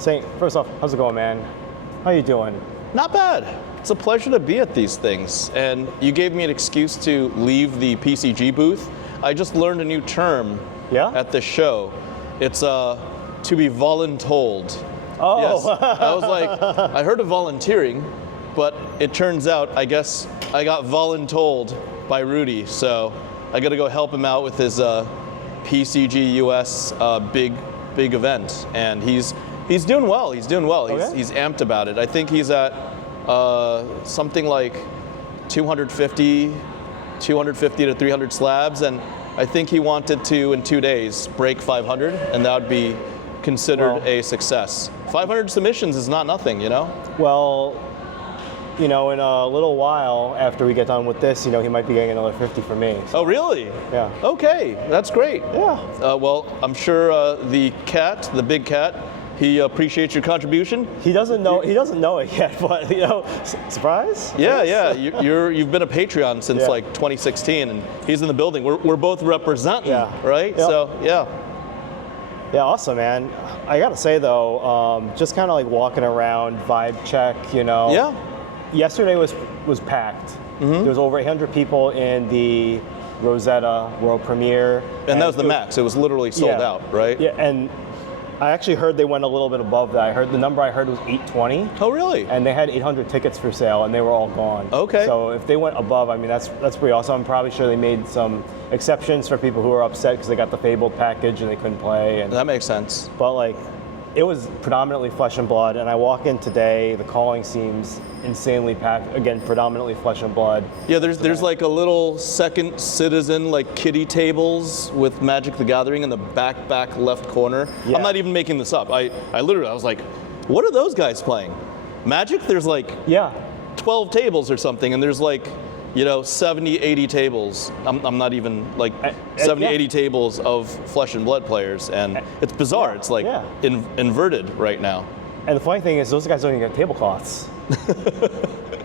Saint, first off, how's it going, man? How you doing? Not bad. It's a pleasure to be at these things. And you gave me an excuse to leave the PCG booth. I just learned a new term at the show. It's to be voluntold. Oh. Yes. I was like, I heard of volunteering, but it turns out, I guess, I got voluntold by Rudy. So I got to go help him out with his PCG US big event. And he's doing well. He's doing well. Okay. He's amped about it. I think he's at something like 250 to 300 slabs, and I think he wanted to, in 2 days, break 500, and that would be considered a success. 500 submissions is not nothing, you know? Well, you know, in a little while after we get done with this, you know, he might be getting another 50 from me. So. Oh, really? Yeah. Okay, that's great. Yeah. Well, I'm sure the big cat, he appreciates your contribution. He doesn't know it yet, but you know, surprise? Yeah. You've been a Patreon since like 2016, and he's in the building. We're both representing, right? Yep. So yeah, awesome, man. I gotta say though, just kind of like walking around, vibe check, you know. Yeah. Yesterday was packed. Mm-hmm. There was over 800 people in the Rosetta World Premiere, and that was the max. It was literally sold out, right? Yeah, and I actually heard they went a little bit above that. The number I heard was 820. Oh, really? And they had 800 tickets for sale, and they were all gone. Okay. So if they went above, I mean, that's pretty awesome. I'm probably sure they made some exceptions for people who were upset because they got the Fabled package and they couldn't play. And, that makes sense. But like, it was predominantly Flesh and Blood, and I walk in today, the calling seems insanely packed. Again, predominantly Flesh and Blood. Yeah, there's like a little second citizen, like kiddie tables with Magic the Gathering in the back left corner. Yeah. I'm not even making this up. I was like, what are those guys playing? Magic? There's like 12 tables or something, and there's like, you know, 70, 80 tables. I'm not even like 70, 80 tables of Flesh and Blood players, and it's bizarre. It's like inverted right now. And the funny thing is, those guys don't even get tablecloths.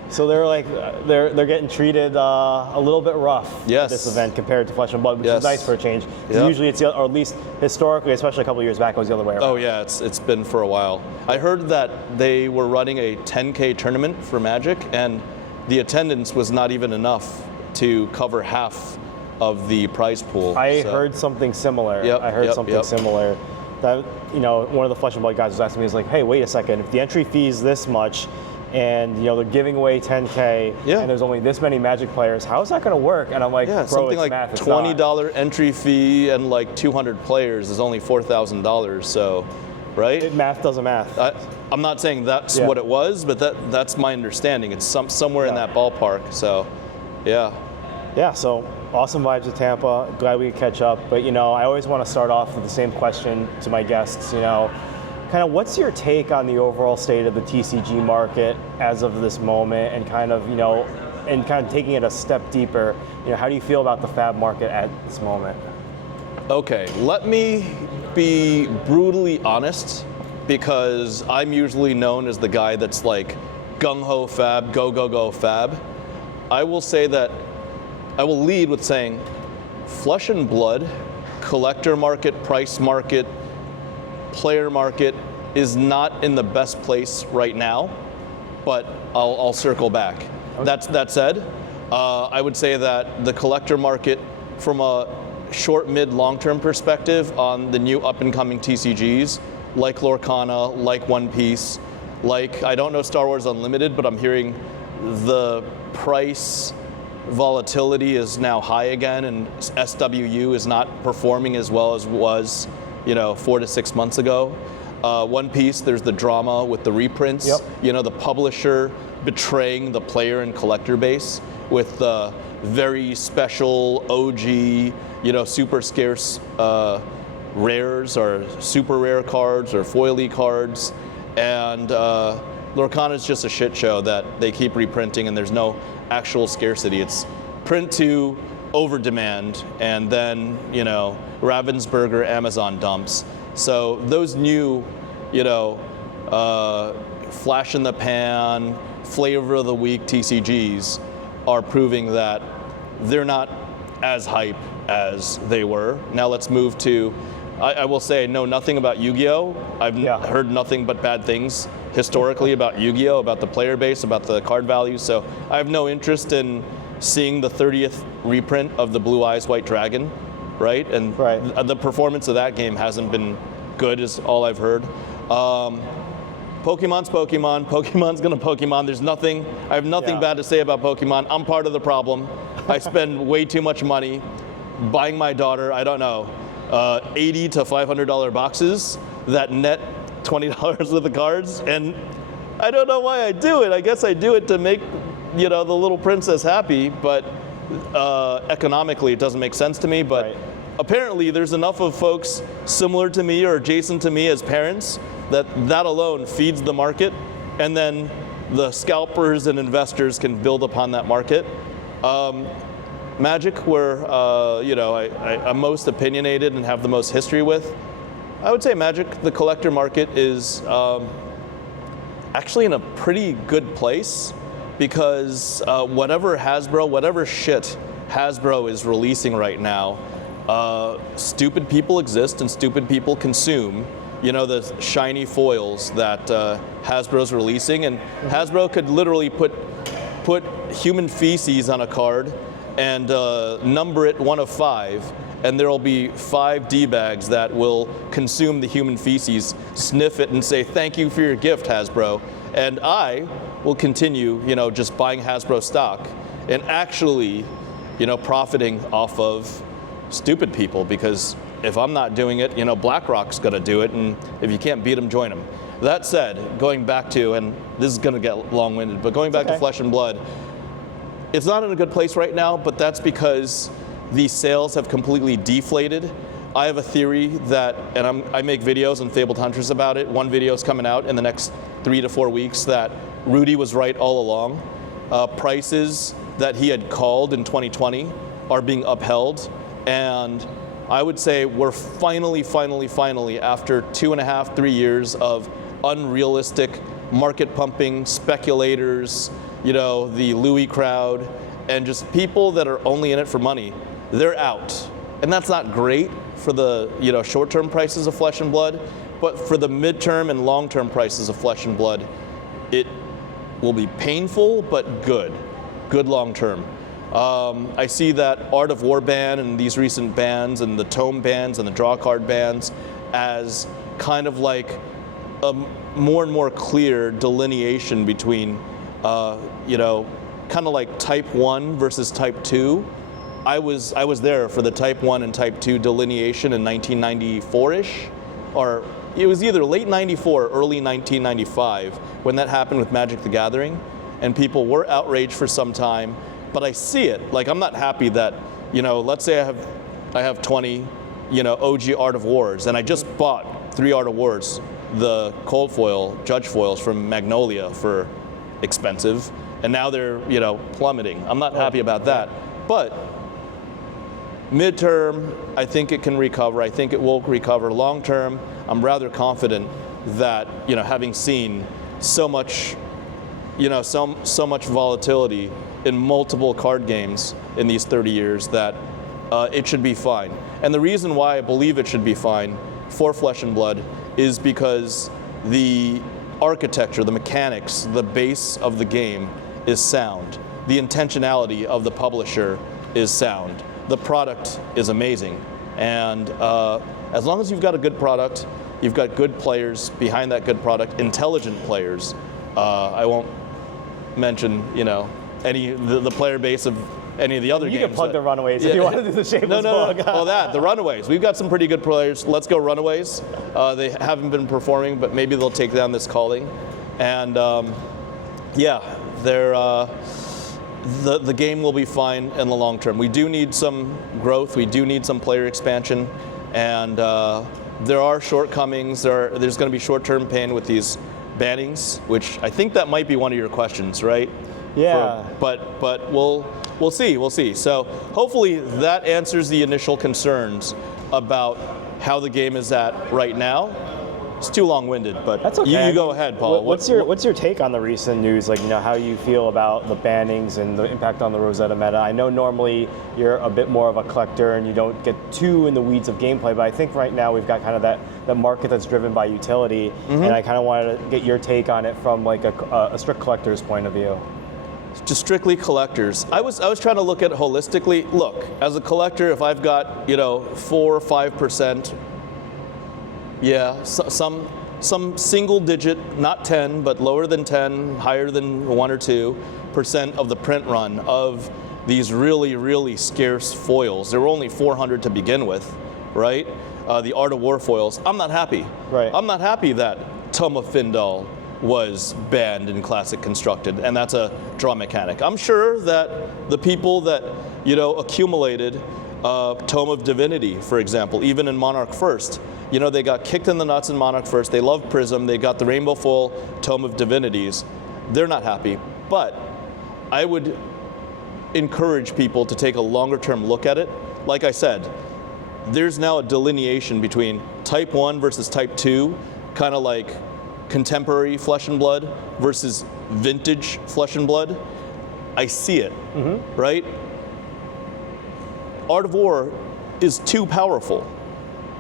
So they're like, they're getting treated a little bit rough at this event compared to Flesh and Blood, which is nice for a change. Usually it's or at least historically, especially a couple of years back, it was the other way around. Oh yeah, it's been for a while. I heard that they were running a 10K tournament for Magic, and the attendance was not even enough to cover half of the prize pool. I heard something similar. I heard something similar. That, you know, one of the Flesh and Blood guys was asking me, he's like, hey, wait a second, if the entry fee is this much, and you know they're giving away 10K, and there's only this many Magic players, how is that going to work? And I'm like, bro, something it's like math, $20 entry fee and like 200 players is only $4,000. So, right? Math doesn't math. I'm not saying that's what it was, but that's my understanding. It's somewhere in that ballpark. So, yeah, so awesome vibes at Tampa. Glad we could catch up. But you know, I always want to start off with the same question to my guests. You know, kind of what's your take on the overall state of the TCG market as of this moment, and kind of, you know, and kind of taking it a step deeper. You know, how do you feel about the FaB market at this moment? Okay, let me be brutally honest, because I'm usually known as the guy that's like gung-ho FaB, go FaB. I will say that I will lead with saying Flesh and Blood, collector market, price market, player market is not in the best place right now, but I'll circle back. Okay. That said, I would say that the collector market, from a short, mid, long-term perspective on the new up-and-coming TCGs, like Lorcana, like One Piece, like, I don't know Star Wars Unlimited, but I'm hearing the price volatility is now high again, and SWU is not performing as well as it was, you know, 4 to 6 months ago. One Piece, there's the drama with the reprints. You know, the publisher betraying the player and collector base with the very special OG, you know, super scarce rares or super rare cards or foily cards. And Lorcana is just a shit show that they keep reprinting, and there's no actual scarcity. It's print to over demand, and then, you know, Ravensburger Amazon dumps. So those new, you know, flash in the pan, flavor of the week TCGs are proving that they're not as hype as they were. Now let's move to I will say I know nothing about Yu-Gi-Oh! I've heard nothing but bad things historically about Yu-Gi-Oh!, about the player base, about the card value, so I have no interest in seeing the 30th reprint of the Blue Eyes White Dragon, right? And the performance of that game hasn't been good, is all I've heard. Pokemon's Pokemon. Pokemon's gonna Pokemon. I have nothing bad to say about Pokemon. I'm part of the problem. I spend way too much money buying my daughter, I don't know, $80 to $500 boxes that net $20 worth of cards, and I don't know why I do it. I guess I do it to make, the little princess happy, but economically it doesn't make sense to me. But apparently there's enough of folks similar to me or adjacent to me as parents that alone feeds the market, and then the scalpers and investors can build upon that market. Magic, where I'm most opinionated and have the most history with, I would say Magic, the collector market, is actually in a pretty good place, because whatever shit Hasbro is releasing right now, stupid people exist and stupid people consume. The shiny foils that Hasbro's releasing, and Hasbro could literally put human feces on a card and number it 1 of 5, and there will be 5 D-bags that will consume the human feces, sniff it, and say, "Thank you for your gift, Hasbro." And I will continue, just buying Hasbro stock and actually, profiting off of stupid people, because if I'm not doing it, BlackRock's gonna do it, and if you can't beat them, join them. That said, going back to, and this is gonna get long-winded, but going back to Flesh and Blood, it's not in a good place right now, but that's because the sales have completely deflated. I have a theory that, and I make videos on Fabled Hunters about it. One video is coming out in the next 3 to 4 weeks, that Rudy was right all along. Prices that he had called in 2020 are being upheld, and I would say we're finally, after 2.5, 3 years of unrealistic market pumping, speculators, the Louis crowd, and just people that are only in it for money, they're out. And that's not great for the short-term prices of Flesh and Blood, but for the midterm and long-term prices of Flesh and Blood, it will be painful, but good long-term. I see that Art of War ban and these recent bans and the tome bans and the draw card bans as kind of like a more and more clear delineation between, kind of like Type 1 versus Type 2. I was there for the Type 1 and Type 2 delineation in 1994-ish, or it was either late 94 or early 1995 when that happened with Magic the Gathering, and people were outraged for some time. But I see it. Like, I'm not happy that, let's say I have 20, OG Art of Wars, and I just bought 3 Art of Wars, the cold foil, judge foils from Magnolia for expensive, and now they're, plummeting. I'm not happy about that. But midterm, I think it can recover. I think it will recover. Long term, I'm rather confident that, having seen so much, so much volatility in multiple card games in these 30 years, that it should be fine. And the reason why I believe it should be fine for Flesh and Blood is because the architecture, the mechanics, the base of the game is sound. The intentionality of the publisher is sound. The product is amazing. And as long as you've got a good product, you've got good players behind that good product, intelligent players. I won't mention, the player base of any of the other games. You can plug the Runaways if you want to do the shameless plug. No. The Runaways. We've got some pretty good players. Let's go Runaways. They haven't been performing, but maybe they'll take down this calling. And they're the game will be fine in the long term. We do need some growth. We do need some player expansion, and there are shortcomings. There's going to be short-term pain with these bannings, which I think that might be one of your questions, right? Yeah. But we'll see. So hopefully that answers the initial concerns about how the game is at right now. It's too long-winded, but that's okay. You go ahead, Paul. What's your take on the recent news? Like, how you feel about the bannings and the impact on the Rosetta meta? I know normally you're a bit more of a collector and you don't get too in the weeds of gameplay, but I think right now we've got kind of that market that's driven by utility, and I kind of wanted to get your take on it from like a strict collector's point of view. Just strictly collectors. I was trying to look at it holistically. Look, as a collector, if I've got 4 or 5%. Yeah, some single digit, not 10, but lower than 10, higher than 1 or 2% of the print run of these really, really scarce foils. There were only 400 to begin with, right? The Art of War foils. I'm not happy. Right. I'm not happy that Tome of Findal was banned in Classic Constructed, and that's a draw mechanic. I'm sure that the people that accumulated Tome of Divinity, for example, even in Monarch First, they got kicked in the nuts in Monarch First. They love Prism. They got the Rainbow Foil Tome of Divinities. They're not happy. But I would encourage people to take a longer term look at it. Like I said, there's now a delineation between Type 1 versus Type 2, kind of like contemporary Flesh and Blood versus vintage Flesh and Blood. I see it, right? Art of War is too powerful.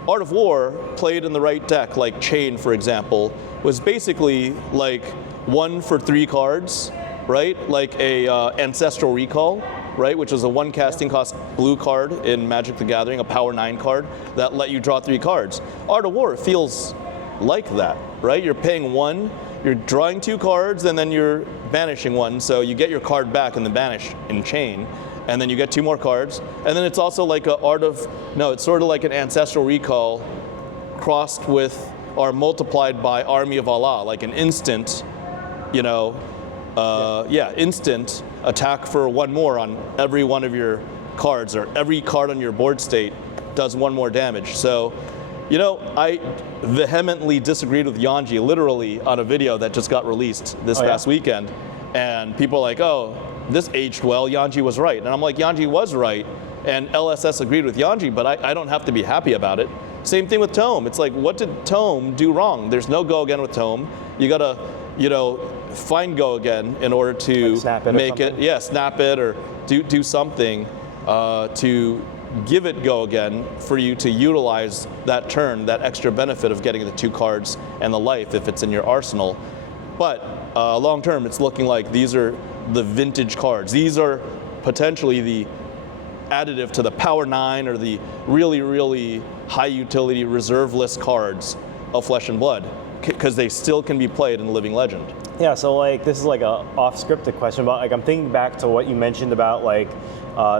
Art of War, played in the right deck, like Chain, for example, was basically like 1 for 3 cards, right? Like a Ancestral Recall, right? Which was a 1 casting cost blue card in Magic the Gathering, a Power 9 card that let you draw 3 cards. Art of War feels like that, right? You're paying 1, you're drawing 2 cards, and then you're banishing 1, so you get your card back and then banish in Chain. And then you get 2 more cards. And then it's also like it's sort of like an Ancestral Recall crossed with or multiplied by Army of Allah, like an instant, instant attack for 1 more on every one of your cards, or every card on your board state does 1 more damage. So, I vehemently disagreed with Yanji literally on a video that just got released this past weekend. And people are like, oh, this aged well, Yanji was right. And I'm like, Yanji was right, and LSS agreed with Yanji, but I don't have to be happy about it. Same thing with Tome. It's like, what did Tome do wrong? There's no go again with Tome. You gotta, find go again in order to make it, snap it or do something to give it go again for you to utilize that turn, that extra benefit of getting the 2 cards and the life if it's in your arsenal. But long term, it's looking like these are the vintage cards. These are potentially the additive to the Power 9 or the really, really high utility reserve list cards of Flesh and Blood, because they still can be played in Living Legend. Yeah, so this is like a off-scripted question, but I'm thinking back to what you mentioned about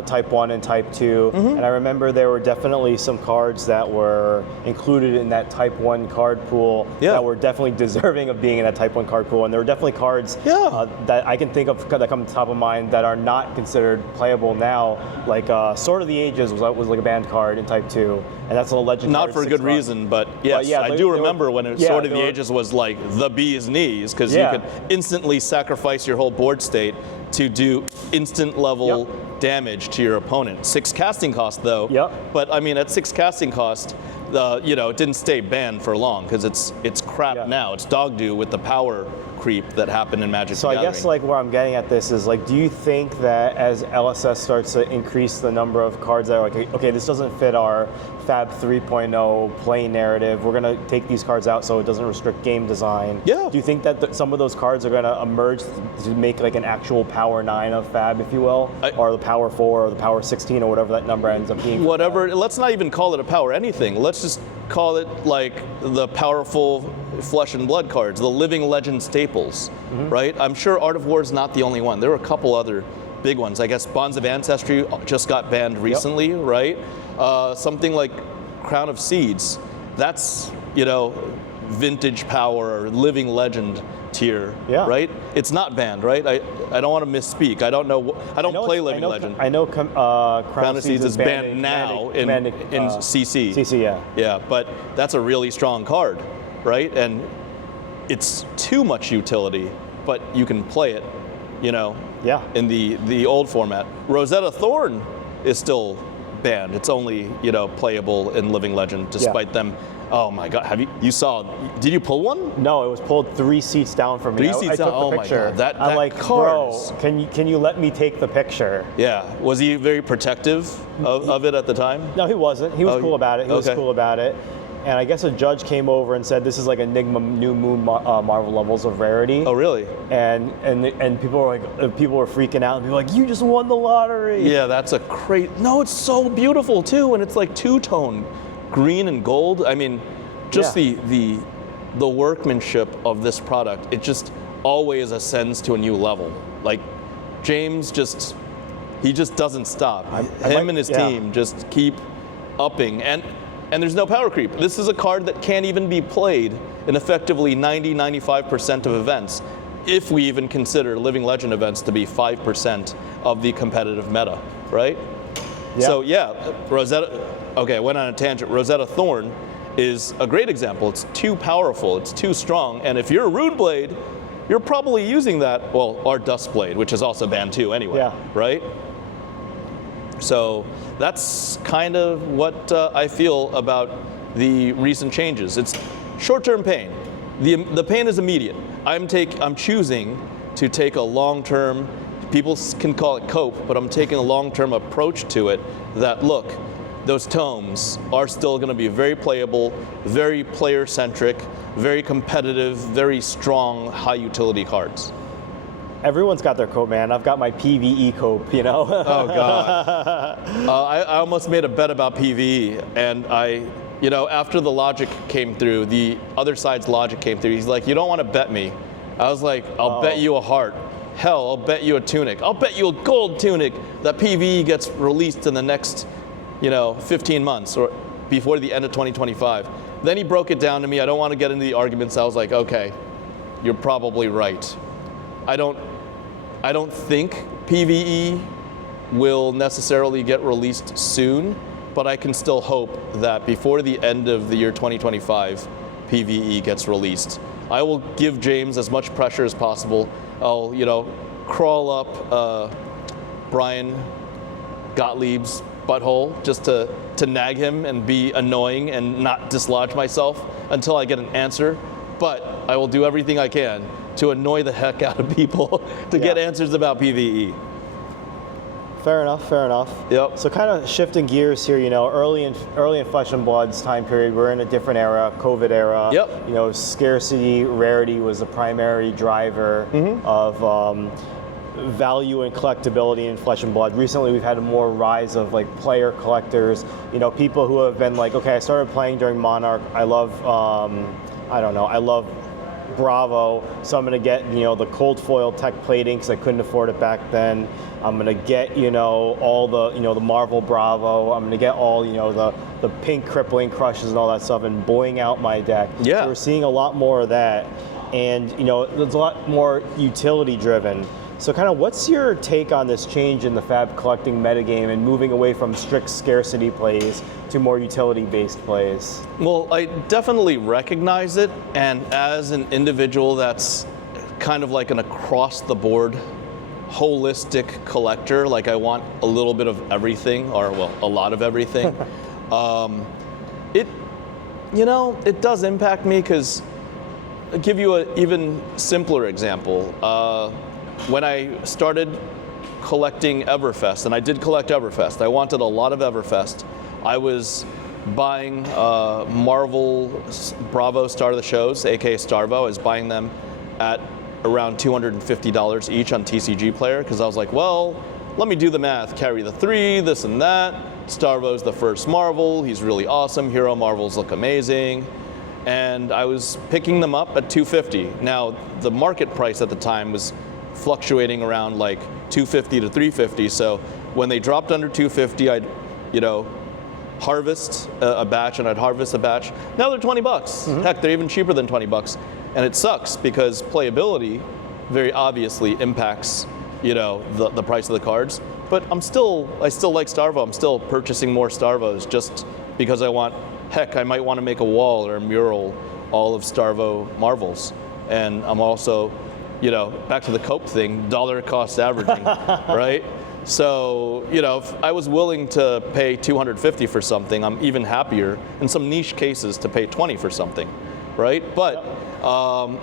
Type 1 and Type 2, and I remember there were definitely some cards that were included in that Type 1 card pool that were definitely deserving of being in that Type 1 card pool, and there were definitely cards that I can think of that come to top of mind that are not considered playable now, like Sword of the Ages was like a banned card in Type 2, and that's a legend not card. For a good reason, but yes, I do remember when Sword of the Ages was like the bee's knees, because you could instantly sacrifice your whole board state to do instant level damage to your opponent. 6 casting cost though. But I mean, at 6 casting cost, it didn't stay banned for long, because it's crap now. It's dog do with the power creep that happened in Magic the Gathering. So I guess where I'm getting at this is do you think that as LSS starts to increase the number of cards that are okay, this doesn't fit our FaB 3.0 play narrative, we're going to take these cards out so it doesn't restrict game design. Do you think that some of those cards are going to emerge to make an actual Power 9 of FaB, if you will, or the Power 4 or the Power 16 or whatever that number ends up being? Whatever, let's not even call it a Power anything. Let's just call it the powerful Flesh and Blood cards, the Living Legend staples, right? I'm sure Art of War is not the only one. There were a couple other big ones. I guess Bonds of Ancestry just got banned recently, right? Something like Crown of Seeds, that's, vintage power or Living Legend tier, right? It's not banned, right? I don't want to misspeak. I don't know. I don't play Living Legend. I know Crown of Seeds is banned now in CC. CC, yeah, but that's a really strong card, right? And it's too much utility, but you can play it, in the old format. Rosetta Thorn is still banned. It's only, playable in Living Legend, despite them Oh my God! You saw? Did you pull one? No, it was pulled 3 seats down from me. 3 seats down. Oh my God! I'm like, cars. bro, can you let me take the picture? Yeah. Was he very protective of it at the time? No, he wasn't. He was cool about it. He was cool about it. And I guess a judge came over and said, this is like Enigma New Moon Marvel levels of rarity. Oh, really? And people were like, people were freaking out. And people were like, you just won the lottery. Yeah, that's a great. No, it's so beautiful too, and it's like two-tone, green and gold. I mean, just the workmanship of this product. It just always ascends to a new level. Like James he just doesn't stop. Him and his team just keep upping. And there's no power creep. This is a card that can't even be played in effectively 95% of events, if we even consider Living Legend events to be 5% of the competitive meta, right? Yeah. So yeah, Rosetta, okay, I went on a tangent. Rosetta Thorn is a great example. It's too powerful, it's too strong, and if you're a Rune Blade, you're probably using that, well, our Dust Blade, which is also banned too anyway, right? So that's kind of what I feel about the recent changes. It's short-term pain. The pain is immediate. I'm choosing to take a long-term, people can call it cope, but I'm taking a long-term approach to it that, look, those tomes are still going to be very playable, very player-centric, very competitive, very strong, high-utility cards. Everyone's got their cope, man. I've got my PvE cope, you know? Oh, God. I almost made a bet about PvE, and after the logic came through, the other side's logic came through, he's like, you don't want to bet me. I was like, I'll bet you a heart. Hell, I'll bet you a tunic. I'll bet you a gold tunic that PvE gets released in the next, 15 months or before the end of 2025. Then he broke it down to me. I don't want to get into the arguments. I was like, okay, you're probably right. I don't think PvE will necessarily get released soon, but I can still hope that before the end of the year 2025, PvE gets released. I will give James as much pressure as possible. I'll, crawl up Brian Gottlieb's butthole just to nag him and be annoying and not dislodge myself until I get an answer. But I will do everything I can to annoy the heck out of people to get answers about PvE. Fair enough. Yep. So kind of shifting gears here, early in Flesh and Blood's time period, we're in a different era, COVID era. Yep. Scarcity, rarity was the primary driver of value and collectability in Flesh and Blood. Recently, we've had a more rise of like player collectors, people who have been like, okay, I started playing during Monarch. I love, I love Bravo, so I'm going to get, the cold foil tech plating because I couldn't afford it back then. I'm going to get, all the, the Marvel Bravo. I'm going to get all, the pink crippling crushes and all that stuff and boying out my deck. Yeah. So we're seeing a lot more of that. And, there's a lot more utility driven. So kind of what's your take on this change in the FaB collecting metagame and moving away from strict scarcity plays to more utility-based plays? Well, I definitely recognize it, and as an individual that's kind of like an across-the-board holistic collector, like I want a little bit of everything, or well, a lot of everything, it does impact me because I'll give you an even simpler example. When I started collecting Everfest, and I did collect Everfest, I wanted a lot of Everfest. I was buying Marvel Bravo Star of the Shows, aka Starvo. I was buying them at around $250 each on TCG Player because I was like, well, let me do the math. Carry the 3, this and that. Starvo's the first Marvel. He's really awesome. Hero Marvels look amazing. And I was picking them up at $250. Now, the market price at the time was fluctuating around like $250 to $350. So when they dropped under $250, I'd, harvest a batch, and I'd harvest a batch. Now they're $20. Heck, they're even cheaper than $20. And it sucks because playability very obviously impacts, the price of the cards. But I still like Starvo. I'm still purchasing more Starvos just because I might want to make a wall or a mural all of Starvo Marvels. And I'm also, back to the cope thing, dollar cost averaging, right? So, you know, if I was willing to pay $250 for something, I'm even happier in some niche cases to pay $20 for something, right? But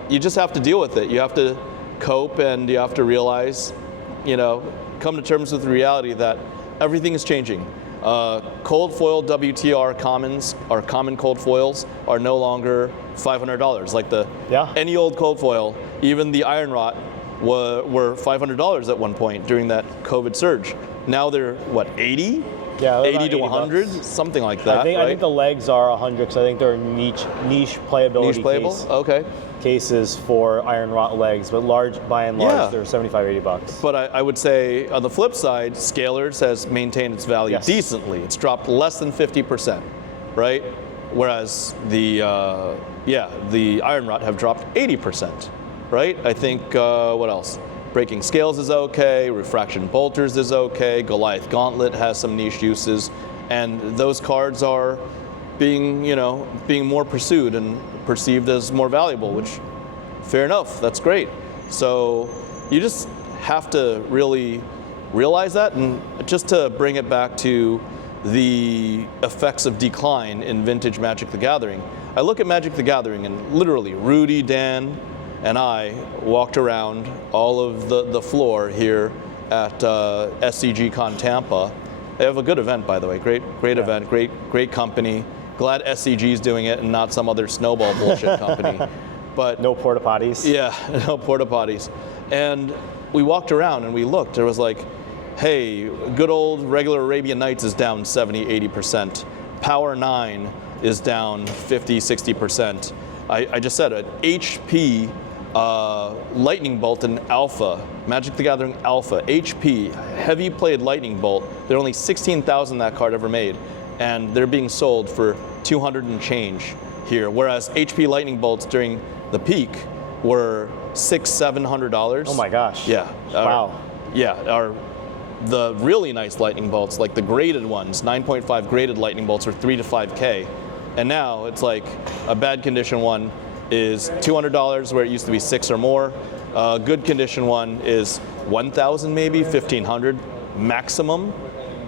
you just have to deal with it. You have to cope, and you have to realize, you know, come to terms with the reality that everything is changing. Cold foil WTR commons, or common cold foils, are no longer $500. Like any old cold foil, even the iron rot, were $500 at one point during that COVID surge. Now they're, what, 80? Yeah, 80 to 100, something like that. I think the legs are 100 because I think they're niche playability cases for iron rot legs, but by and large, they're $75, $80. But I would say on the flip side, Scalers has maintained its value decently. It's dropped less than 50%, right? Whereas the iron rot have dropped 80%, right? I think, what else? Breaking Scales is okay, Refraction Bolters is okay, Goliath Gauntlet has some niche uses, and those cards are being more pursued and perceived as more valuable, which, fair enough, that's great. So you just have to really realize that, and just to bring it back to the effects of decline in vintage Magic the Gathering. I look at Magic the Gathering, and literally Rudy, Dan, and I walked around all of the floor here at SCG Con Tampa. They have a good event, by the way. Great event, great company. Glad SCG is doing it and not some other snowball bullshit company. But no porta potties. Yeah, no porta potties. And we walked around and we looked. There was like, hey, good old regular Arabian Nights is down 70, 80%. Power 9 is down 50, 60%. I just said it. HP Lightning Bolt and Alpha, Magic the Gathering Alpha, HP, heavy played Lightning Bolt. There are only 16,000 that card ever made, and they're being sold for 200 and change here. Whereas HP Lightning Bolts during the peak were $600-700. Oh my gosh. Yeah. Wow. Are the really nice Lightning Bolts, like the graded ones, 9.5 graded Lightning Bolts, are $3 to $5K, and now it's like a bad condition one is $200 where it used to be $600 or more. Good condition one is $1,000 maybe, $1,500 maximum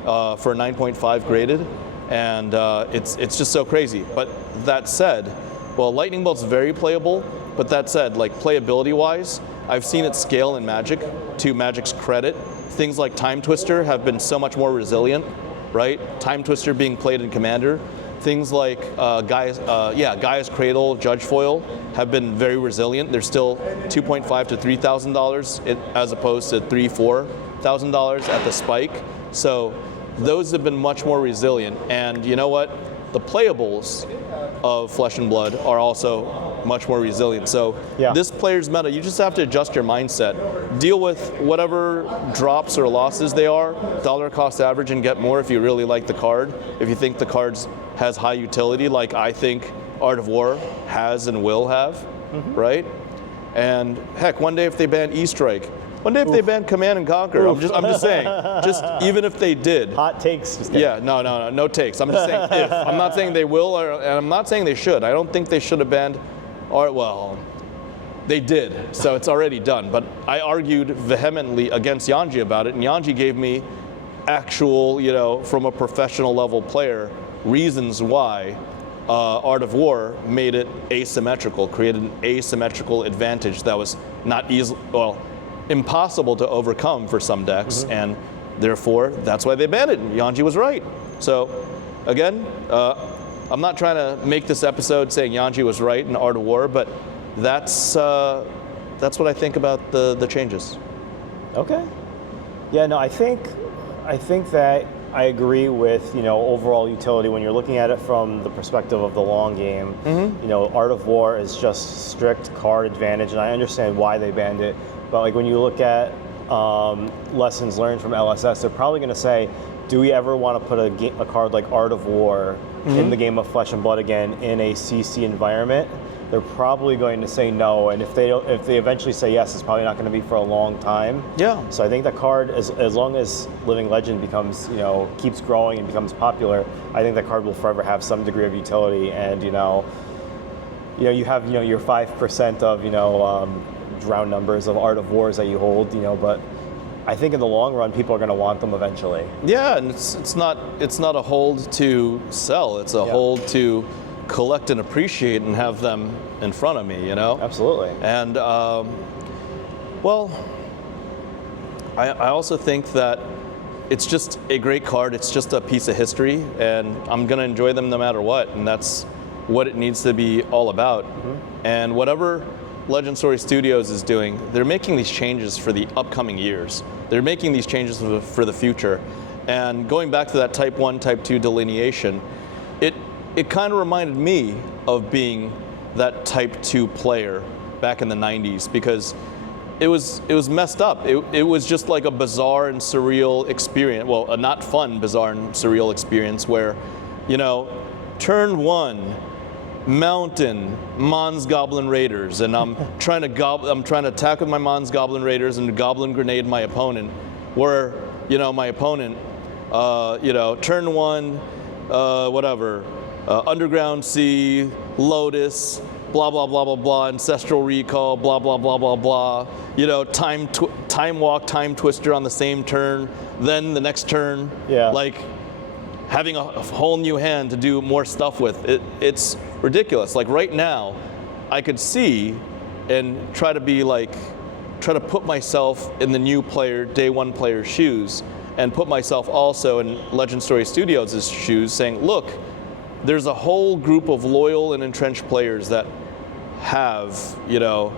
for 9.5 graded, and it's just so crazy. But that said, well, Lightning Bolt's very playable, but that said, like playability wise, I've seen it scale in Magic. To Magic's credit, things like Time Twister have been so much more resilient, right? Time Twister being played in Commander. Things like Gaia's Cradle, Judge Foil have been very resilient. They're still $2,500 to $3,000 as opposed to $3,000-4,000 at the spike. So those have been much more resilient. And you know what? The playables of Flesh and Blood are also much more resilient. So this player's meta, you just have to adjust your mindset. Deal with whatever drops or losses they are, dollar cost average, and get more if you really like the card. If you think the card's has high utility, like I think Art of War has and will have, right? And heck, one day if they ban E-Strike, one day if they ban Command and Conquer, I'm just saying, just even if they did. Hot takes. No takes. I'm just saying if. I'm not saying they will, and I'm not saying they should. I don't think they should have banned, well, they did, so it's already done. But I argued vehemently against Yanji about it, and Yanji gave me actual, from a professional level player, reasons why Art of War made it asymmetrical, created an asymmetrical advantage that was not impossible to overcome for some decks, and therefore that's why they banned it. And Yanji was right. So again, I'm not trying to make this episode saying Yanji was right in Art of War, but that's what I think about the changes. Okay. Yeah, no, I think that I agree with overall utility when you're looking at it from the perspective of the long game. Art of War is just strict card advantage, and I understand why they banned it. But like when you look at lessons learned from LSS, they're probably going to say, do we ever want to put a card like Art of War in the game of Flesh and Blood again in a CC environment? They're probably going to say no, and if they eventually say yes, it's probably not going to be for a long time. Yeah. So I think that card, as long as Living Legend becomes, keeps growing and becomes popular, I think that card will forever have some degree of utility. And you have your 5% of round numbers of Art of Wars that you hold, but I think in the long run, people are going to want them eventually. Yeah, and it's not a hold to sell. It's a hold to collect and appreciate and have them in front of me, you know? Absolutely. And, well, I also think that it's just a great card. It's just a piece of history, and I'm going to enjoy them no matter what, and that's what it needs to be all about. And whatever Legend Story Studios is doing, they're making these changes for the upcoming years. They're making these changes for the future. And going back to that Type 1, Type 2 delineation, it kind of reminded me of being that Type 2 player back in the 90s, because it was messed up. It was just like a bizarre and surreal experience. Well, a not fun, bizarre and surreal experience where, you know, turn 1, Mountain, Mons Goblin Raiders, and I'm trying to attack with my Mons Goblin Raiders and Goblin Grenade my opponent, where, you know, my opponent, you know, turn 1, whatever, Underground Sea, Lotus, blah, blah, blah, blah, blah, Ancestral Recall, blah, blah, blah, blah, blah, you know, Time Walk, Time Twister on the same turn, then the next turn, like having a whole new hand to do more stuff with. It's ridiculous. Like right now, I could see and try to put myself in the new player, day one player's shoes, and put myself also in Legend Story Studios' shoes, saying, look, there's a whole group of loyal and entrenched players that have, you know,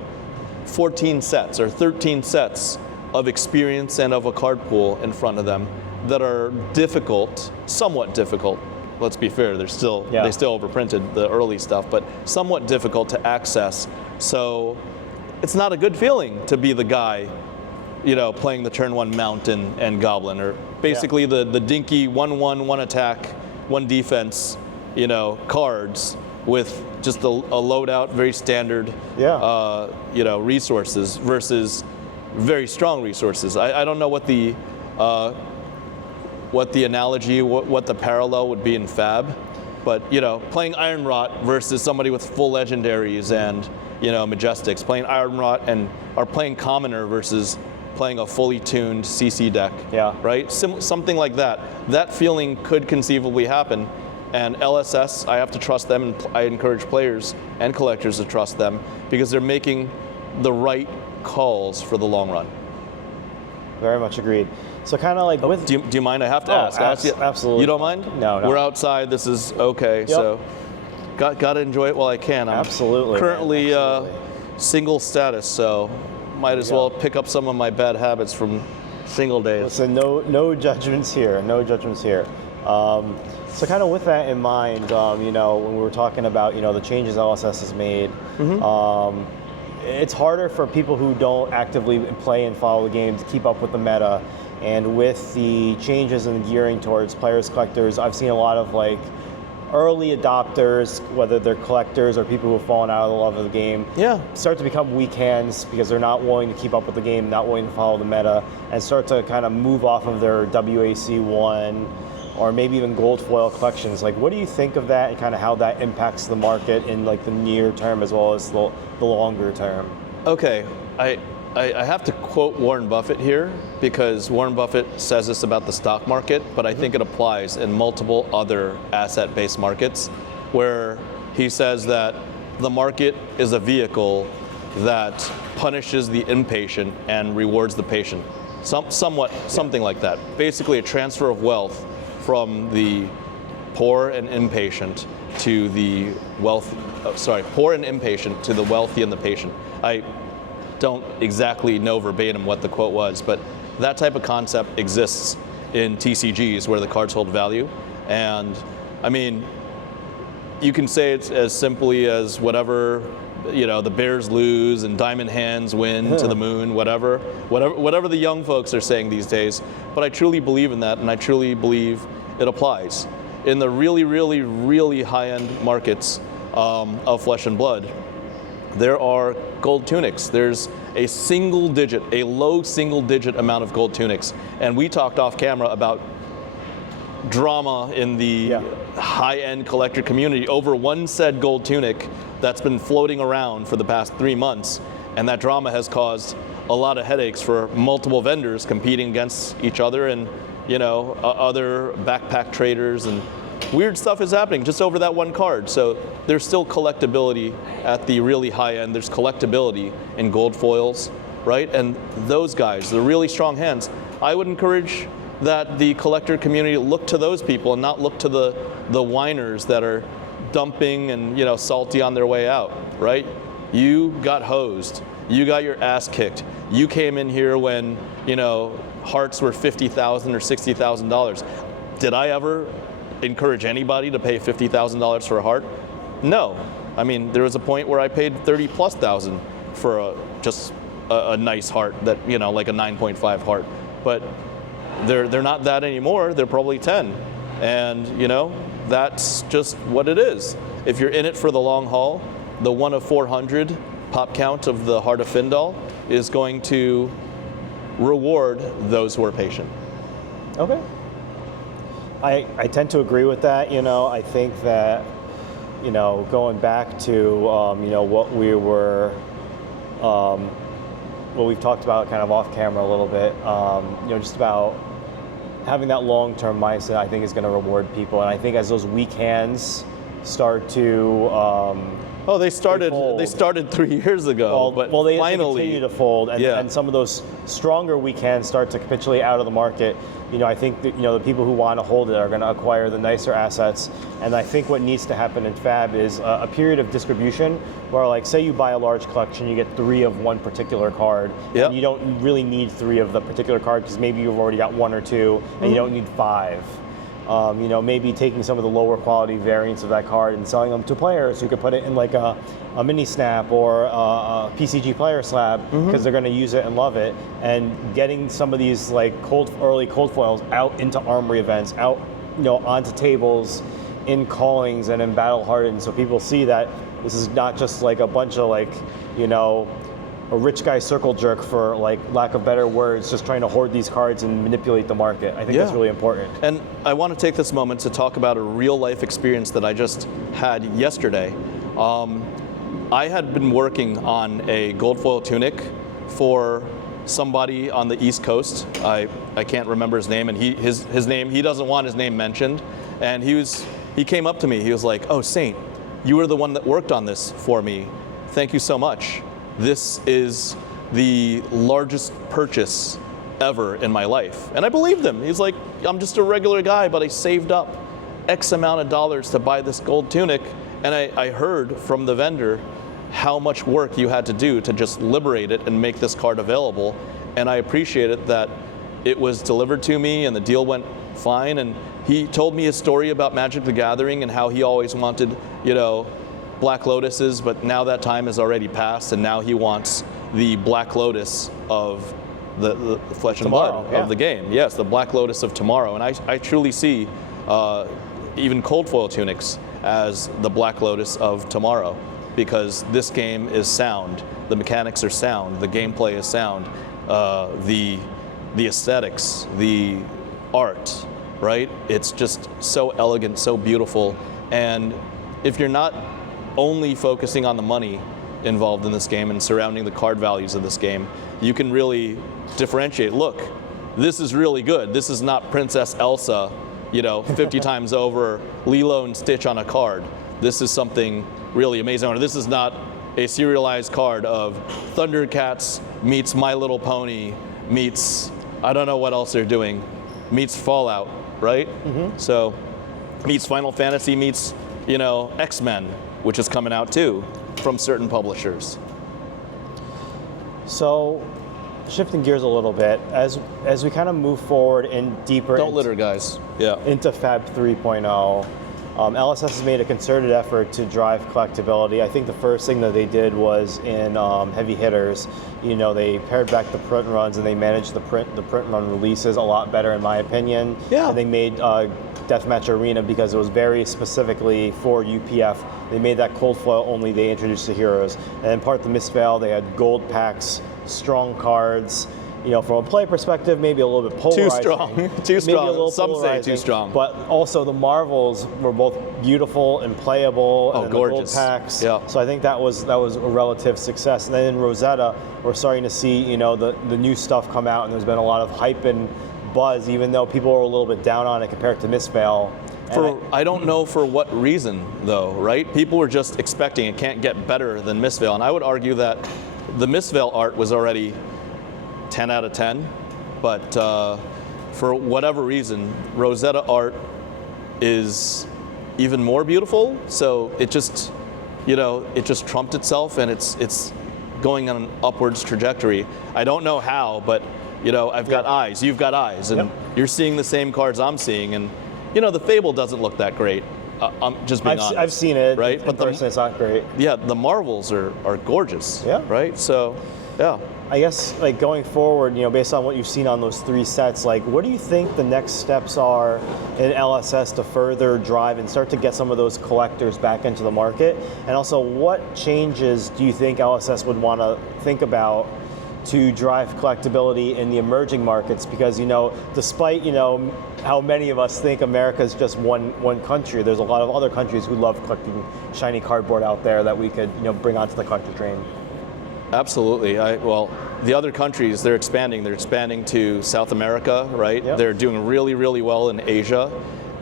14 sets or 13 sets of experience and of a card pool in front of them that are difficult, somewhat difficult. Let's be fair, they still overprinted the early stuff, but somewhat difficult to access. So it's not a good feeling to be the guy, you know, playing the turn 1 Mountain and Goblin, or basically the dinky 1/1, 1 attack, 1 defense, you know, cards with just a loadout, very standard, you know, resources versus very strong resources. I don't know what the analogy, what the parallel would be in FaB, but, you know, playing Iron Rot versus somebody with full legendaries and, you know, Majestics, playing Iron Rot or playing Commoner versus playing a fully tuned CC deck, right? Something like that. That feeling could conceivably happen. And LSS, I have to trust them, and I encourage players and collectors to trust them because they're making the right calls for the long run. Very much agreed. So kind of like with... Do you mind? I have to ask. Absolutely. You don't mind? No. We're outside. This is okay. Yep. So got to enjoy it while I can. I'm currently single status, so might as well pick up some of my bad habits from single days. Listen, no judgments here. No judgments here. So kind of with that in mind, you know, when we were talking about, you know, the changes LSS has made, it's harder for people who don't actively play and follow the game to keep up with the meta. And with the changes in the gearing towards players, collectors, I've seen a lot of like early adopters, whether they're collectors or people who have fallen out of the love of the game, start to become weak hands because they're not willing to keep up with the game, not willing to follow the meta, and start to kind of move off of their WAC1 or maybe even gold foil collections. Like, what do you think of that and kind of how that impacts the market in like the near term as well as the longer term? Okay, I have to quote Warren Buffett here because Warren Buffett says this about the stock market, but I think it applies in multiple other asset-based markets where he says that the market is a vehicle that punishes the impatient and rewards the patient. Something like that. Basically a transfer of wealth from the poor and impatient to the poor and impatient to the wealthy and the patient. I don't exactly know verbatim what the quote was, but that type of concept exists in TCGs where the cards hold value. And I mean, you can say it's as simply as whatever, you know, the Bears lose and Diamond Hands win to the moon, whatever the young folks are saying these days. But I truly believe in that, and I truly believe it applies. In the really, really, really high-end markets of Flesh and Blood, there are gold tunics. There's a low single-digit amount of gold tunics. And we talked off camera about drama in the high-end collector community over one said gold tunic that's been floating around for the past 3 months, and that drama has caused a lot of headaches for multiple vendors competing against each other, and other backpack traders, and weird stuff is happening just over that one card. So there's still collectability at the really high end. There's collectability in gold foils, right? And those guys, the really strong hands, I would encourage that the collector community look to those people and not look to the whiners that are dumping and salty on their way out, right? You got hosed. You got your ass kicked. You came in here when hearts were $50,000 or $60,000. Did I ever encourage anybody to pay $50,000 for a heart? No. I mean, there was a point where I paid $30,000+ for just a nice heart that like a 9.5 heart. But they're not that anymore. They're probably 10, and that's just what it is. If you're in it for the long haul, the 1 of 400 pop count of the Heart of Findal is going to reward those who are patient. Okay. I tend to agree with that. I think that going back to what we were what we've talked about kind of off camera a little bit, just about having that long-term mindset, I think is going to reward people. And I think as those weak hands start to they started 3 years ago, but they finally continue to fold, and some of those stronger weak hands start to capitulate out of the market. I think that, the people who want to hold it are going to acquire the nicer assets. And I think what needs to happen in FaB is a period of distribution where, like, say you buy a large collection, you get 3 of one particular card, and you don't really need 3 of the particular card because maybe you've already got 1 or 2, and you don't need 5. Maybe taking some of the lower quality variants of that card and selling them to players who could put it in like a mini snap or a PCG player slab because they're going to use it and love it, and getting some of these like early cold foils out into armory events, out onto tables, in callings and in battle hardened, so people see that this is not just like a bunch of like a rich guy circle jerk, for like lack of better words, just trying to hoard these cards and manipulate the market. I think that's really important. And I want to take this moment to talk about a real life experience that I just had yesterday. I had been working on a gold foil tunic for somebody on the East Coast. I can't remember his name, and his name, he doesn't want his name mentioned. And he came up to me, he was like, "Oh, Saint, you were the one that worked on this for me. Thank you so much. This is the largest purchase ever in my life." And I believed him. He's like, "I'm just a regular guy, but I saved up X amount of dollars to buy this gold tunic." And I heard from the vendor how much work you had to do to just liberate it and make this card available. And I appreciated that it was delivered to me and the deal went fine. And he told me his story about Magic the Gathering and how he always wanted, Black Lotuses, but now that time has already passed, and now he wants the Black Lotus of the flesh and blood of the game. Yes, the Black Lotus of tomorrow. And I truly see even cold foil tunics as the Black Lotus of tomorrow, because this game is sound, the mechanics are sound, the gameplay is sound, the aesthetics, the art, right? It's just so elegant, so beautiful. And if you're not only focusing on the money involved in this game and surrounding the card values of this game, you can really differentiate. Look, this is really good. This is not Princess Elsa, 50 times over, Lilo and Stitch on a card. This is something really amazing. Or this is not a serialized card of Thundercats meets My Little Pony meets, I don't know what else they're doing, meets Fallout, right? So meets Final Fantasy meets, X-Men, which is coming out too from certain publishers. So, shifting gears a little bit, as we kind of move forward and deeper litter, guys. Into FaB 3.0, LSS has made a concerted effort to drive collectability. I think the first thing that they did was in heavy hitters. They pared back the print runs and they managed the print run releases a lot better, in my opinion. And they made Deathmatch Arena, because it was very specifically for UPF. They made that cold foil only. They introduced the heroes, and then part of the Mistveil, they had gold packs, strong cards. from a play perspective, maybe a little bit polarizing. Too strong. Too strong. Some say too strong. But also the Marvels were both beautiful and playable. Oh, and gorgeous. The gold packs. Yeah. So I think that was a relative success. And then in Rosetta, we're starting to see the new stuff come out, and there's been a lot of hype and buzz, even though people were a little bit down on it compared to Mistveil. I don't know for what reason, though, right? People were just expecting it can't get better than Mistveil, and I would argue that the Mistveil art was already 10 out of 10, but for whatever reason, Rosetta art is even more beautiful. So it just, it just trumped itself, and it's going on an upwards trajectory. I don't know how, but I've got eyes, you've got eyes, and you're seeing the same cards I'm seeing, and the Fable doesn't look that great. I'm just being honest. I've seen it, right? But personally, it's not great. Yeah, the Marvels are gorgeous. Yeah. Right. So, yeah. I guess going forward, based on what you've seen on those 3 sets, what do you think the next steps are in LSS to further drive and start to get some of those collectors back into the market? And also, what changes do you think LSS would want to think about to drive collectability in the emerging markets? Because despite how many of us think America is just one country, there's a lot of other countries who love collecting shiny cardboard out there that we could bring onto the country train. Absolutely. Well, the other countries, they're expanding. They're expanding to South America, right? Yep. They're doing really, really well in Asia.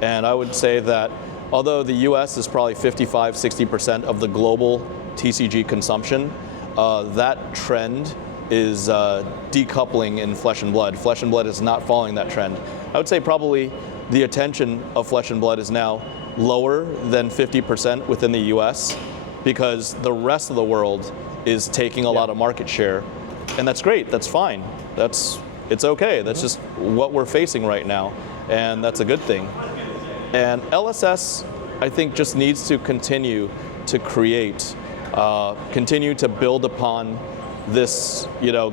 And I would say that although the US is probably 55-60% of the global TCG consumption, that trend is decoupling in Flesh and Blood. Flesh and Blood is not following that trend. I would say probably the attention of Flesh and Blood is now lower than 50% within the US, because the rest of the world is taking a lot of market share. And that's great, that's fine. It's okay, that's just what we're facing right now. And that's a good thing. And LSS, I think, just needs to continue to create, continue to build upon this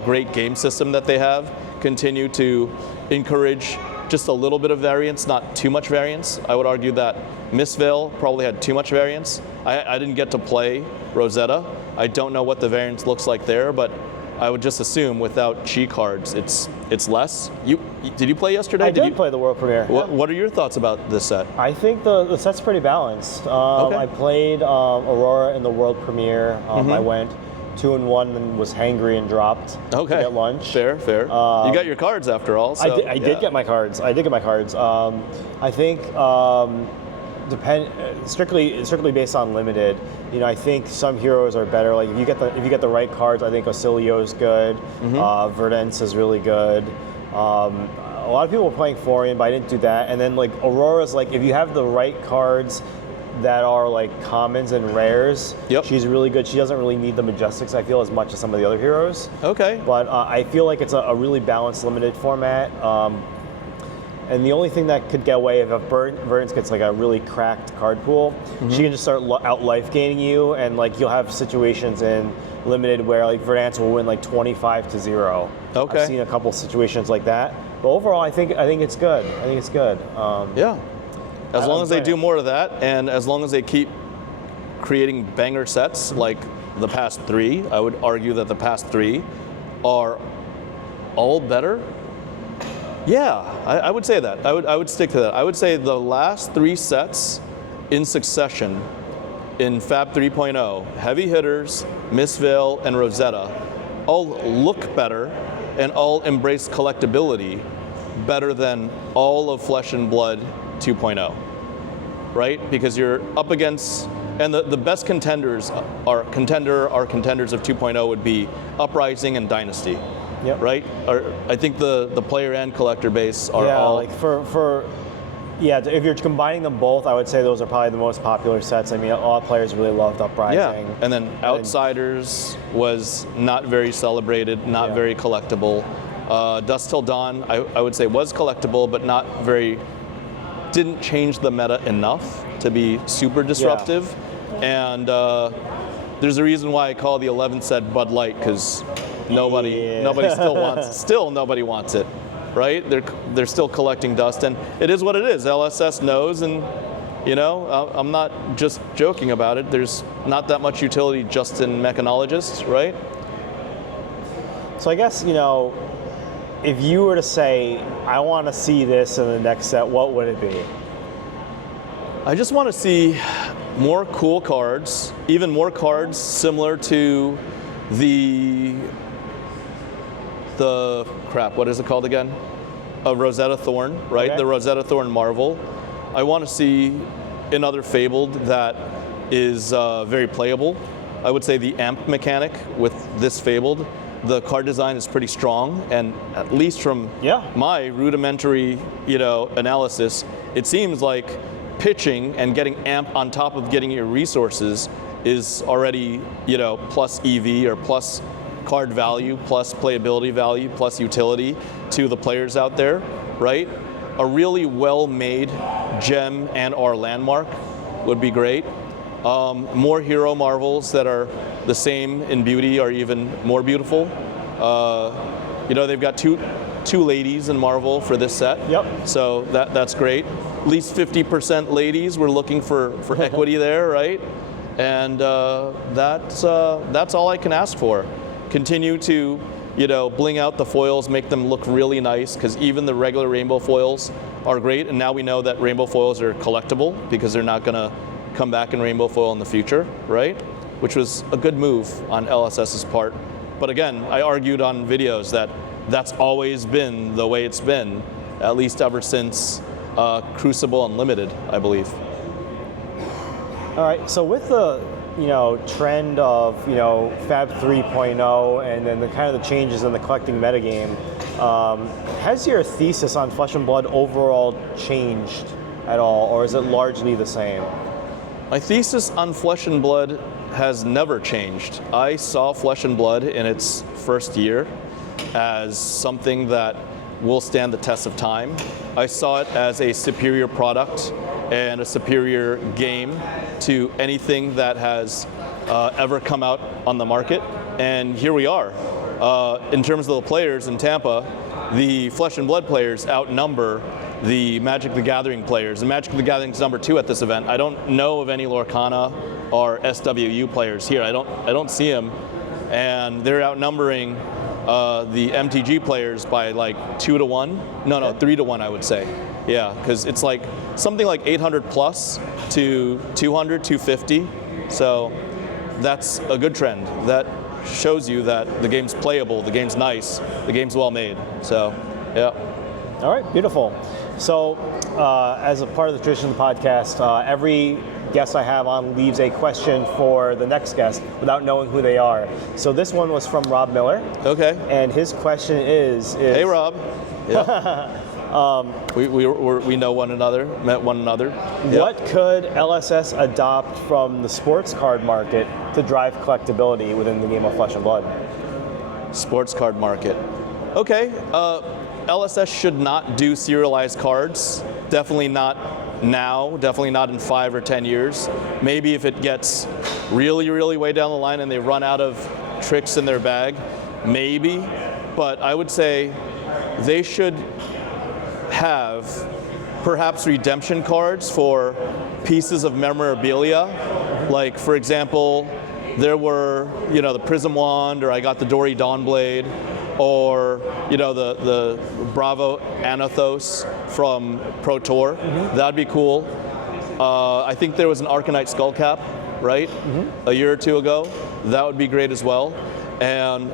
great game system that they have, continue to encourage just a little bit of variance, not too much variance. I would argue that Mistveil probably had too much variance. I didn't get to play Rosetta. I don't know what the variance looks like there, but I would just assume without Chi cards, it's less. Did you play yesterday? I did play the World Premiere. What are your thoughts about this set? I think the set's pretty balanced. Okay. I played Aurora in the World Premiere. I went 2-1 and was hangry and dropped to get lunch. Fair. You got your cards after all. So, I did get my cards. I think strictly based on limited. I think some heroes are better. Like if you get the right cards, I think Osilio is good. Verdance is really good. A lot of people were playing Forian, but I didn't do that. And then Aurora's if you have the right cards that are commons and rares, she's really good. She doesn't really need the Majestics, I feel, as much as some of the other heroes. Okay. But I feel like it's a really balanced limited format. And the only thing that could get away if Verdance gets a really cracked card pool, she can just start out life gaining you, and you'll have situations in limited where Verdance will win 25-0. Okay. I've seen a couple situations like that. But overall, I think it's good. Yeah. As long as they do more of that, and as long as they keep creating banger sets like the past 3, I would argue that the past 3 are all better. Yeah, I would say that. I would stick to that. I would say the last 3 sets in succession in FaB 3.0, Heavy Hitters, Mistveil, and Rosetta, all look better and all embrace collectability better than all of Flesh and Blood 2.0, right? Because you're up against, and the best contenders are contenders of 2.0 would be Uprising and Dynasty. Yep. Right? I think the player and collector base are all... if you're combining them both, I would say those are probably the most popular sets. I mean, a lot of players really loved Uprising. Yeah, and then Outsiders was not very celebrated, not very collectible. Dusk Till Dawn, I would say was collectible, but not very... didn't change the meta enough to be super disruptive. Yeah. And there's a reason why I call the 11th set Bud Light, because nobody still wants nobody wants it, right? They're still collecting dust, and it is what it is. LSS knows, and I'm not just joking about it. There's not that much utility just in mechanologists, right? So I guess if you were to say, I want to see this in the next set, what would it be? I just want to see more cool cards, even more cards similar to the crap, what is it called again? A Rosetta Thorn, right? Okay. The Rosetta Thorn Marvel. I want to see another Fabled that is very playable. I would say the amp mechanic with this Fabled, the card design is pretty strong, and at least from my rudimentary, analysis, it seems like pitching and getting amp on top of getting your resources is already, plus EV or plus card value, plus playability value, plus utility to the players out there, right? A really well-made gem and or landmark would be great. More hero marvels that are the same in beauty or even more beautiful. They've got two ladies in Marvel for this set. Yep. So that's great. At least 50% ladies. We're looking for equity there, right? And that's all I can ask for. Continue to, bling out the foils, make them look really nice, because even the regular rainbow foils are great. And now we know that rainbow foils are collectible because they're not going to come back in rainbow foil in the future, right? Which was a good move on LSS's part. But again, I argued on videos that that's always been the way it's been, at least ever since Crucible Unlimited, I believe. All right, so with the trend of FaB 3.0 and then the kind of the changes in the collecting metagame, has your thesis on Flesh and Blood overall changed at all, or is it largely the same? My thesis on Flesh and Blood has never changed. I saw Flesh and Blood in its first year as something that will stand the test of time. I saw it as a superior product and a superior game to anything that has ever come out on the market. And here we are. In terms of the players in Tampa, the Flesh and Blood players outnumber the Magic the Gathering players. And Magic the Gathering is number 2 at this event. I don't know of any Lorcana or SWU players here. I don't see them. And they're outnumbering the MTG players by like 2 to 1. No, 3 to 1, I would say. Yeah, because it's like something like 800 plus to 200, 250. So that's a good trend. That shows you that the game's playable, the game's nice, the game's well made. So, yeah. All right, beautiful. So, as a part of the tradition of the podcast, every guest I have on leaves a question for the next guest without knowing who they are. So this one was from Rob Miller. Okay. And his question is hey, Rob. Yeah. We know one another, met one another. What could LSS adopt from the sports card market to drive collectability within the game of Flesh and Blood? Sports card market. Okay. LSS should not do serialized cards. Definitely not now. Definitely not in 5 or 10 years. Maybe if it gets really, really way down the line and they run out of tricks in their bag, maybe. But I would say they should have perhaps redemption cards for pieces of memorabilia. Like, for example, there were, the Prism Wand, or I got the Dory Dawnblade, or the Bravo Anathos from Pro Tour. Mm-hmm. That'd be cool. I think there was an Arcanite Skullcap, right? Mm-hmm. A year or 2 ago. That would be great as well. And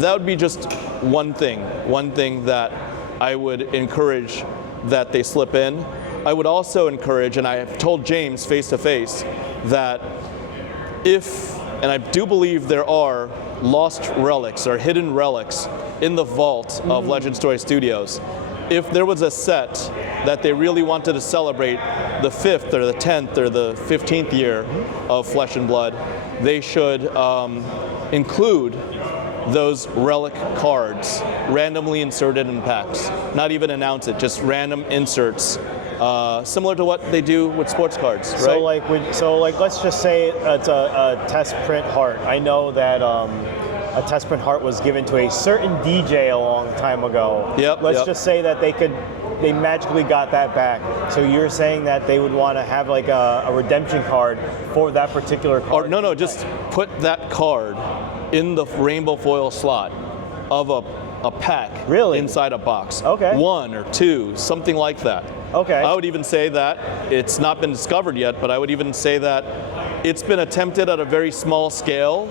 that would be just one thing that I would encourage that they slip in. I would also encourage, and I have told James face to face, that and I do believe there are lost relics or hidden relics in the vault of Legend Story Studios. If there was a set that they really wanted to celebrate the 5th or the 10th or the 15th year of Flesh and Blood, they should include those relic cards randomly inserted in packs. Not even announce it, just random inserts. Similar to what they do with sports cards, right? So let's just say it's a test print heart. I know that a test print heart was given to a certain DJ a long time ago. Let's just say that they magically got that back. So you're saying that they would want to have like a redemption card for that particular card? Or no, just put that card in the rainbow foil slot of a a pack inside a box. Okay. 1 or 2, something like that. Okay. I would even say that it's not been discovered yet, but I would even say that it's been attempted at a very small scale,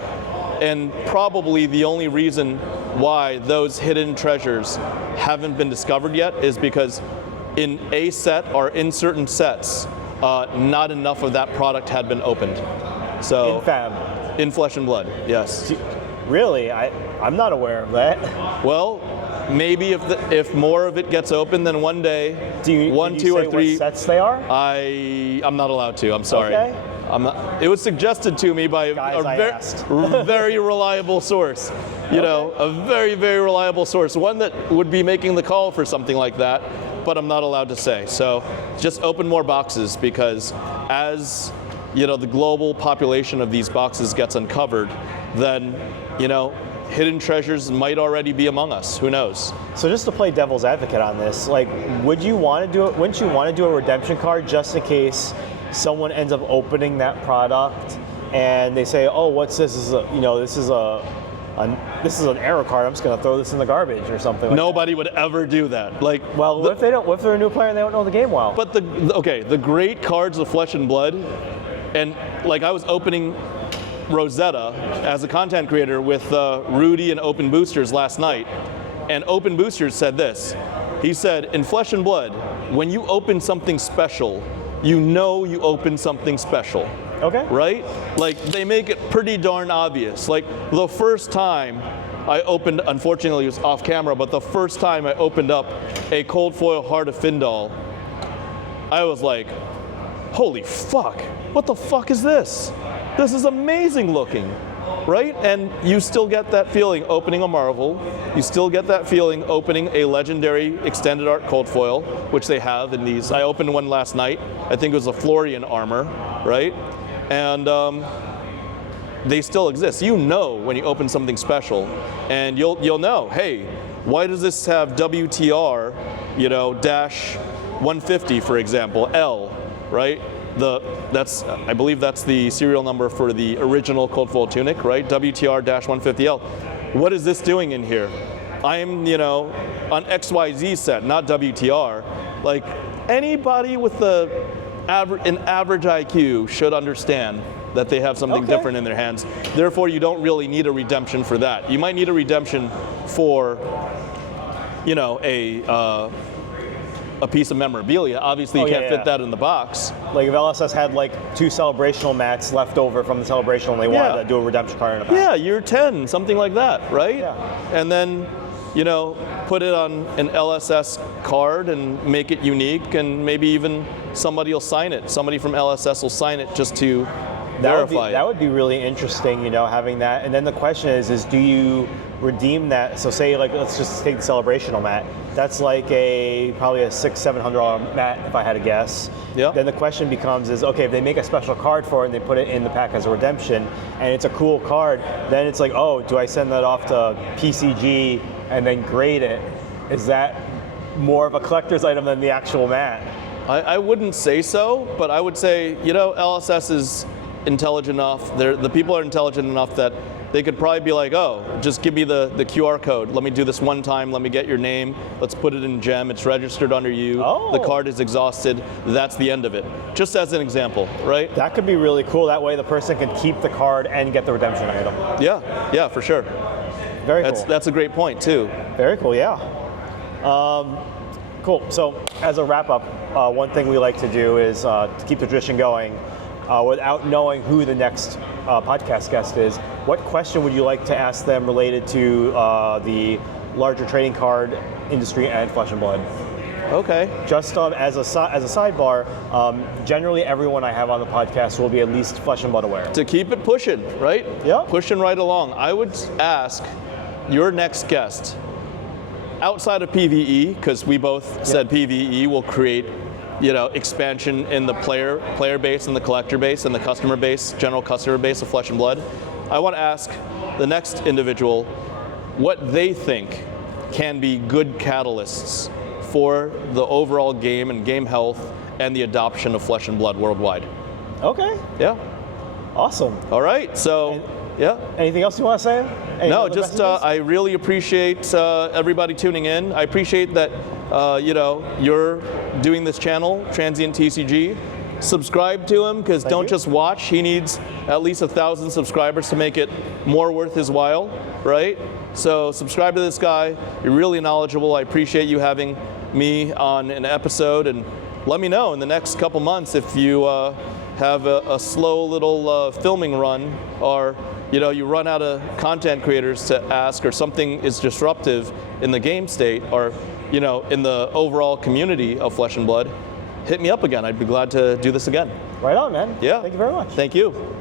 and probably the only reason why those hidden treasures haven't been discovered yet is because in a set or in certain sets, not enough of that product had been opened. So in FaB? In Flesh and Blood, yes. Really? I'm not aware of that. Well, maybe if more of it gets open, then one day, can you say 3 what sets they are? I'm not allowed to. I'm sorry. Okay. It was suggested to me by a very reliable source. You know, a very, very reliable source. One that would be making the call for something like that, but I'm not allowed to say. So just open more boxes, because as the global population of these boxes gets uncovered, then hidden treasures might already be among us. Who knows? So just to play devil's advocate on this, like, wouldn't you want to do a redemption card just in case someone ends up opening that product and they say, oh, what's this? This is an error card. I'm just going to throw this in the garbage or something. Nobody would ever do that. Like, well, what if they don't? What if they're a new player and they don't know the game well? But the great cards of Flesh and Blood, and like I was opening Rosetta as a content creator with Rudy and Open Boosters last night, and Open Boosters said this. He said, in Flesh and Blood, when you open something special, you open something special. Okay. Right? Like, they make it pretty darn obvious. Like, the first time I opened, unfortunately it was off camera, but the first time I opened up a cold foil Heart of Findal, I was like, holy fuck, what the fuck is this? This is amazing looking, right? And you still get that feeling opening a Marvel. You still get that feeling opening a legendary extended art cold foil, which they have in these. I opened one last night. I think it was a Florian armor, right? And they still exist. When you open something special, and you'll know, hey, why does this have WTR, dash 150, for example, L, right? I believe that's the serial number for the original cold foil tunic, right? WTR-150L. What is this doing in here? I'm, on XYZ set, not WTR. Like, anybody with an average IQ should understand that they have something different in their hands. Therefore, you don't really need a redemption for that. You might need a redemption for, a piece of memorabilia. Obviously, you can't fit that in the box. Like if LSS had like 2 celebrational mats left over from the celebration and they wanted to do a redemption card in a pack. Yeah, year 10, something like that, right? Yeah. And then, put it on an LSS card and make it unique, and maybe even somebody will sign it. Somebody from LSS will sign it just to verify it. That would be really interesting, having that. And then the question is do you redeem that? So say, like, let's just take the celebrational mat. That's like probably a $600-700 mat, if I had to guess. Yeah. Then the question becomes okay, if they make a special card for it and they put it in the pack as a redemption, and it's a cool card, then it's like, oh, do I send that off to PCG and then grade it? Is that more of a collector's item than the actual mat? I wouldn't say so, but I would say, LSS is intelligent enough. The people are intelligent enough that they could probably be like, oh, just give me the QR code. Let me do this one time. Let me get your name. Let's put it in gem. It's registered under you. Oh. The card is exhausted. That's the end of it. Just as an example, right? That could be really cool. That way the person can keep the card and get the redemption item. Yeah, for sure. Very cool. That's a great point, too. Very cool, yeah. Cool. So as a wrap-up, one thing we like to do is to keep the tradition going, without knowing who the next podcast guest is, what question would you like to ask them related to the larger trading card industry and Flesh and Blood? Okay. Just as a sidebar, generally everyone I have on the podcast will be at least Flesh and Blood aware. To keep it pushing, right? Yeah. Pushing right along. I would ask your next guest, outside of PvE, because we both said PvE will create expansion in the player base and the collector base and the customer base, general customer base of Flesh and Blood. I want to ask the next individual what they think can be good catalysts for the overall game and game health and the adoption of Flesh and Blood worldwide. Okay. Yeah. Awesome. All right. So Yeah. Anything else you want to say? No, just I really appreciate everybody tuning in. I appreciate that you're doing this channel, Transient TCG. Subscribe to him, because don't just watch. He needs at least 1,000 subscribers to make it more worth his while, right? So subscribe to this guy. You're really knowledgeable. I appreciate you having me on an episode, and let me know in the next couple months if you have a slow little filming run, or you run out of content creators to ask, or something is disruptive in the game state, or in the overall community of Flesh and Blood. Hit me up again. I'd be glad to do this again. Right on, man. Yeah. Thank you very much. Thank you.